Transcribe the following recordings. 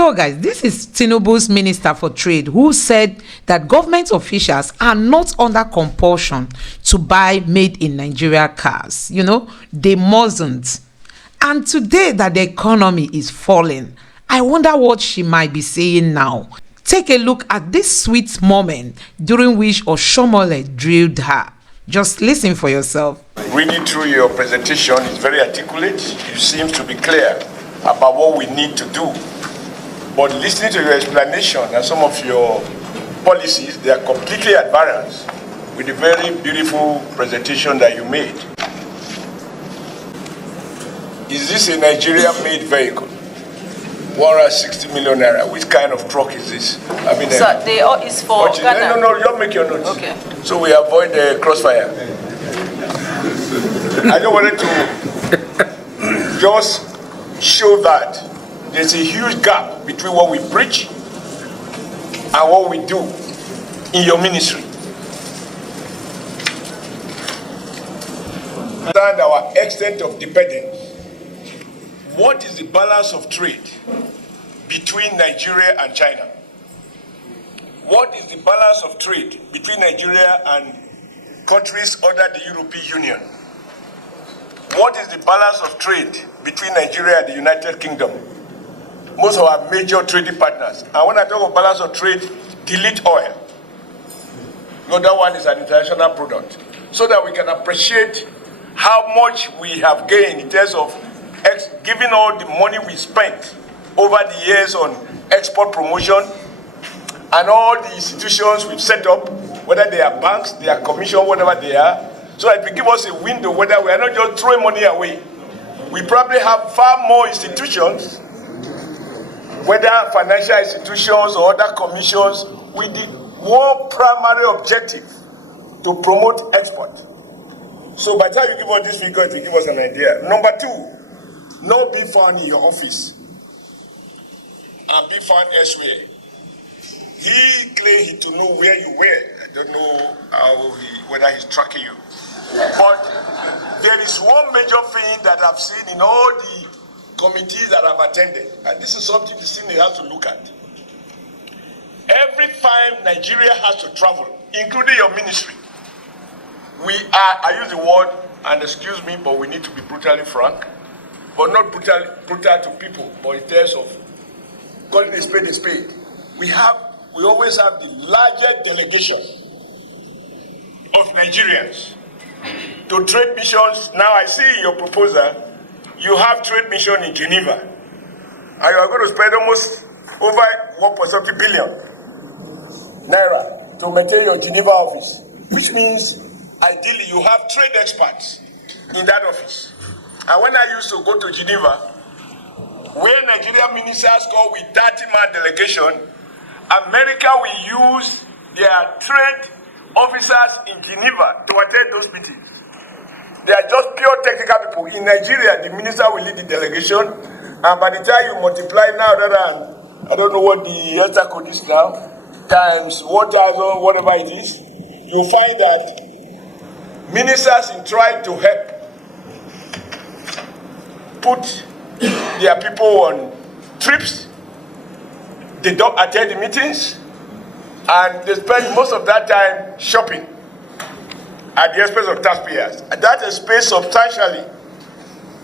So guys, this is Tinubu's Minister for Trade who said that government officials are not under compulsion to buy made in Nigeria cars. You know, they mustn't. And today that the economy is falling, I wonder what she might be saying now. Take a look at this sweet moment during which Oshiomhole drilled her. Just listen for yourself. Reading through your presentation is very articulate. You seem to be clear about what we need to do. But listening to your explanation and some of your policies, they are completely at variance with the very beautiful presentation that you made. Is this a Nigerian-made vehicle? 160 million naira. Which kind of truck is this? I mean, so it's for Ghana. No, don't make your notes. Okay. So we avoid the crossfire. I just wanted to just show that there's a huge gap between what we preach and what we do in your ministry. Understand our extent of dependence. What is the balance of trade between Nigeria and China? What is the balance of trade between Nigeria and countries under the European Union? What is the balance of trade between Nigeria and the United Kingdom? Most of our major trading partners. And when I talk of balance of trade, delete oil. The other one is an international product. So that we can appreciate how much we have gained in terms of given all the money we spent over the years on export promotion and all the institutions we've set up, whether they are banks, they are commission, whatever they are, so that it will give us a window whether we are not just throwing money away. We probably have far more institutions, whether financial institutions or other commissions, with the one primary objective to promote export. So by the time you give us this figure, it will give us an idea. Number two, no be found in your office and be found elsewhere. He claimed to know where you were. I don't know whether he's tracking you. But there is one major thing that I've seen in all the committees that I've attended, and this is something the Senate has to look at. Every time Nigeria has to travel, including your ministry, we are, I use the word, and excuse me, but we need to be brutally frank, but not brutal to people, but in terms of calling a spade a spade. We always have the largest delegation of Nigerians to trade missions. Now I see in your proposal, you have trade mission in Geneva, and you are going to spend almost over 1.7 billion naira to maintain your Geneva office, which means ideally you have trade experts in that office. And when I used to go to Geneva, where Nigerian ministers go with 30-man delegation, America will use their trade officers in Geneva to attend those meetings. They are just pure technical people. In Nigeria, the minister will lead the delegation, and by the time you multiply now, I don't know what the answer code is now, times 1,000, whatever it is, you'll find that ministers in trying to help put their people on trips, they don't attend the meetings, and they spend most of that time shopping at the expense of taxpayers. And that is paid substantially,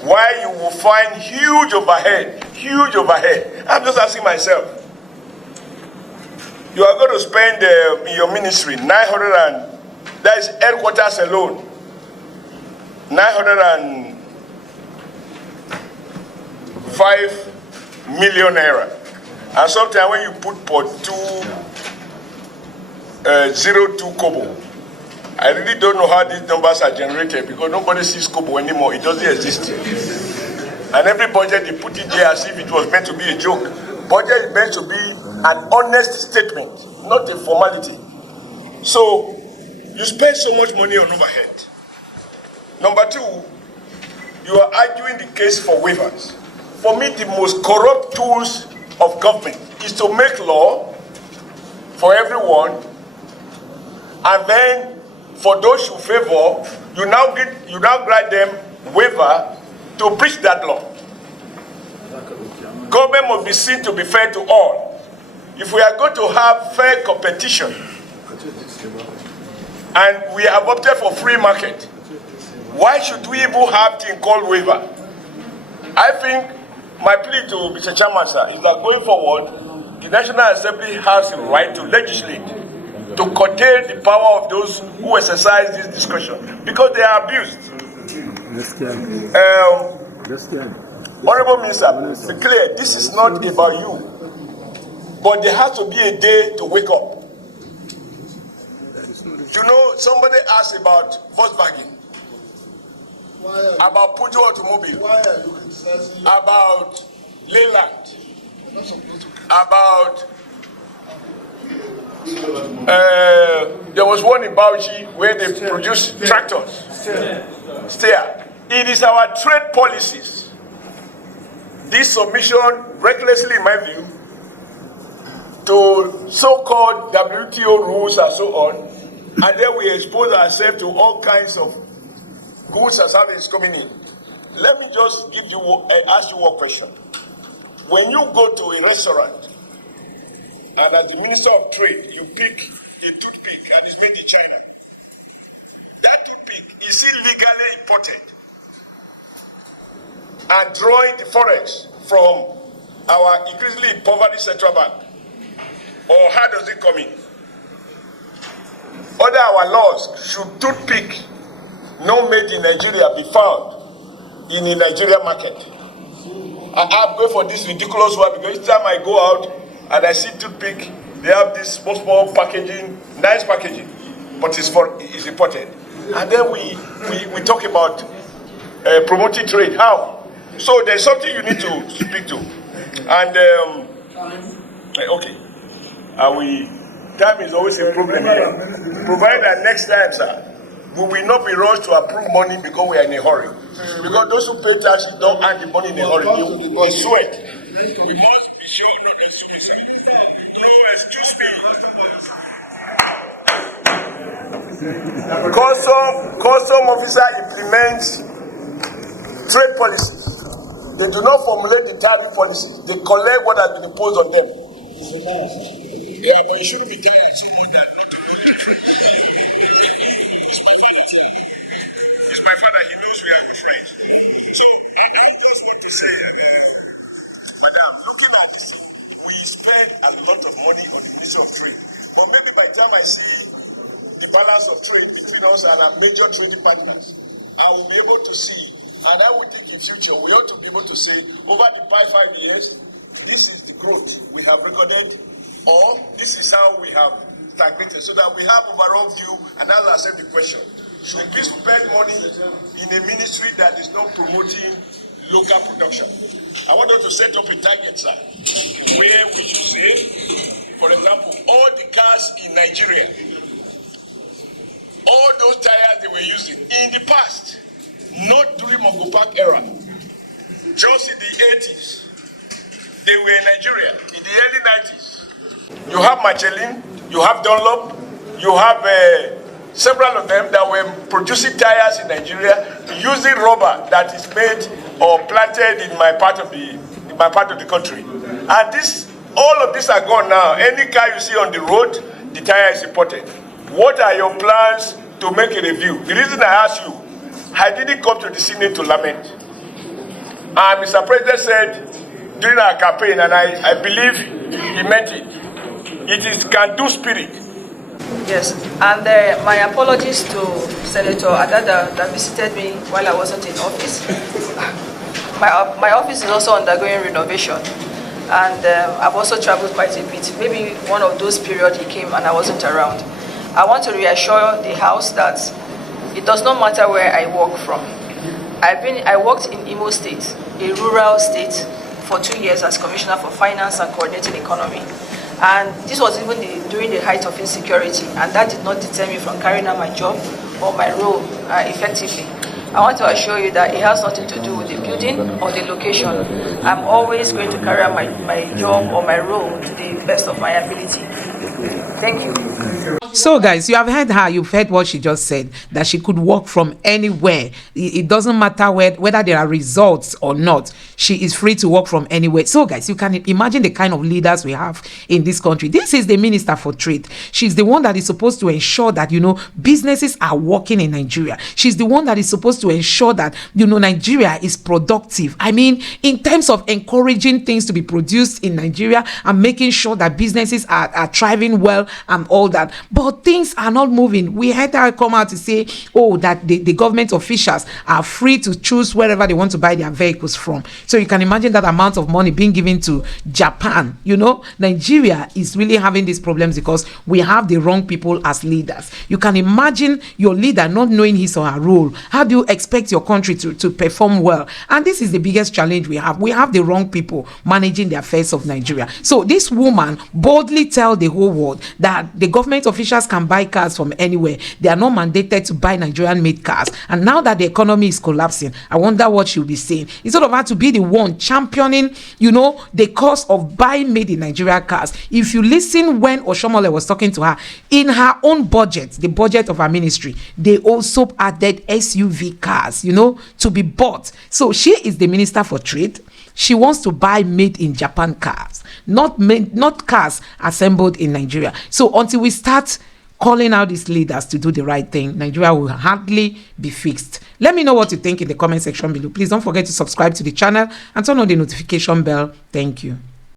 why you will find huge overhead. I'm just asking myself, you are going to spend in your ministry 900 that is headquarters alone, 905 million naira. And sometimes when you put per 202 kobo, I really don't know how these numbers are generated because nobody sees kobo anymore. It doesn't exist. And every budget they put it there as if it was meant to be a joke. Budget is meant to be an honest statement, not a formality. So you spend so much money on overhead. Number two, you are arguing the case for waivers. For me, the most corrupt tools of government is to make law for everyone, and then for those you favor, you now grant them waiver to breach that law. Government must be seen to be fair to all. If we are going to have fair competition, and we have opted for free market, why should we even have thing called waiver? I think my plea to Mr. Chairman, sir, is that going forward, the National Assembly has the right to legislate, to curtail the power of those who exercise this discretion, because they are abused. Honorable Minister, be clear, this is not about you, but there has to be a day to wake up. You know, somebody asked about Volkswagen, about Peugeot Automobile, about Leyland, about there was one in Bauchi where they produce tractors. Steer. It is our trade policies. This submission, recklessly in my view, to so-called WTO rules and so on, and then we expose ourselves to all kinds of goods and services coming in. Let me just ask you one question. When you go to a restaurant, and as the Minister of Trade, you pick a toothpick and it's made in China, that toothpick is illegally imported and drawing the forex from our increasingly impoverished central bank? Or how does it come in? Under our laws, should toothpick not made in Nigeria be found in the Nigerian market? I'm going for this ridiculous one because each time I go out and I see toothpick, they have this small packaging, nice packaging, but it's imported. And then we talk about promoting trade. How? So there's something you need to speak to. And okay, time is always a problem here. Provide that next time, sir, we will not be rushed to approve money because we are in a hurry. Because those who pay taxes don't earn the money in a hurry. They sweat. We must be sure. No, excuse me, sir. No, excuse me. Custom officer implements trade policies. They do not formulate the tariff policy. They collect what has been imposed on them. Yeah, but you shouldn't be telling us that. It's my father. He knows we are good friends. So I just want to say, Madam, looking at this, we spend a lot of money on the Ministry of Trade. But maybe by the time I see the balance of trade between us and our major trading partners, I will be able to see, and I will think in future, we ought to be able to say, over the past 5 years, this is the growth we have recorded, or this is how we have stagnated, so that we have overall view. And as I said, the question, should we spend money in a ministry that is not promoting local production? I want us to set up a target, sir, where we should say, for example, all the cars in Nigeria, all those tires they were using in the past, not during Mongo Park era, just in the 80s, they were in Nigeria in the early 90s. You have Michelin, you have Dunlop, you have several of them that were producing tires in Nigeria using rubber that is made or planted in my part of the country. And all of these are gone now. Any car you see on the road, the tire is imported. What are your plans to make a review? The reason I ask you, I didn't come to the Senate to lament. And Mr. President said during our campaign, and I believe he meant it, it is can-do spirit. Yes, and my apologies to Senator Adada that visited me while I wasn't in office. My office is also undergoing renovation, and I've also traveled quite a bit. Maybe one of those periods he came and I wasn't around. I want to reassure the House that it does not matter where I work from. I worked in Imo State, a rural state, for 2 years as Commissioner for Finance and Coordinating Economy. And this was even during the height of insecurity, and that did not deter me from carrying out my job or my role effectively. I want to assure you that it has nothing to do with the building or the location. I'm always going to carry out my job or my role to the best of my ability. Thank you. So, guys, you have heard her. You've heard what she just said, that she could work from anywhere. It doesn't matter whether there are results or not. She is free to work from anywhere. So, guys, you can imagine the kind of leaders we have in this country. This is the Minister for Trade. She's the one that is supposed to ensure that, businesses are working in Nigeria. She's the one that is supposed to ensure that, Nigeria is productive. I mean, in terms of encouraging things to be produced in Nigeria and making sure that businesses are thriving well and all that. But things are not moving. We had her come out to say, that the government officials are free to choose wherever they want to buy their vehicles from. So you can imagine that amount of money being given to Japan. Nigeria is really having these problems because we have the wrong people as leaders. You can imagine your leader not knowing his or her role. How do you expect your country to perform well? And this is the biggest challenge we have. We have the wrong people managing the affairs of Nigeria. So this woman boldly tell the whole world that the government officials can buy cars from anywhere. They are not mandated to buy Nigerian made cars. And now that the economy is collapsing, I wonder what she'll be saying. Instead of her to be the one championing, the cost of buying made in Nigeria cars. If you listen when Oshiomhole was talking to her, in her own budget, the budget of her ministry, they also added SUV cars, to be bought. So she is the Minister for Trade. She wants to buy made in Japan cars, not cars assembled in Nigeria. So until we start calling out these leaders to do the right thing, Nigeria will hardly be fixed. Let me know what you think in the comment section below. Please don't forget to subscribe to the channel and turn on the notification bell. Thank you.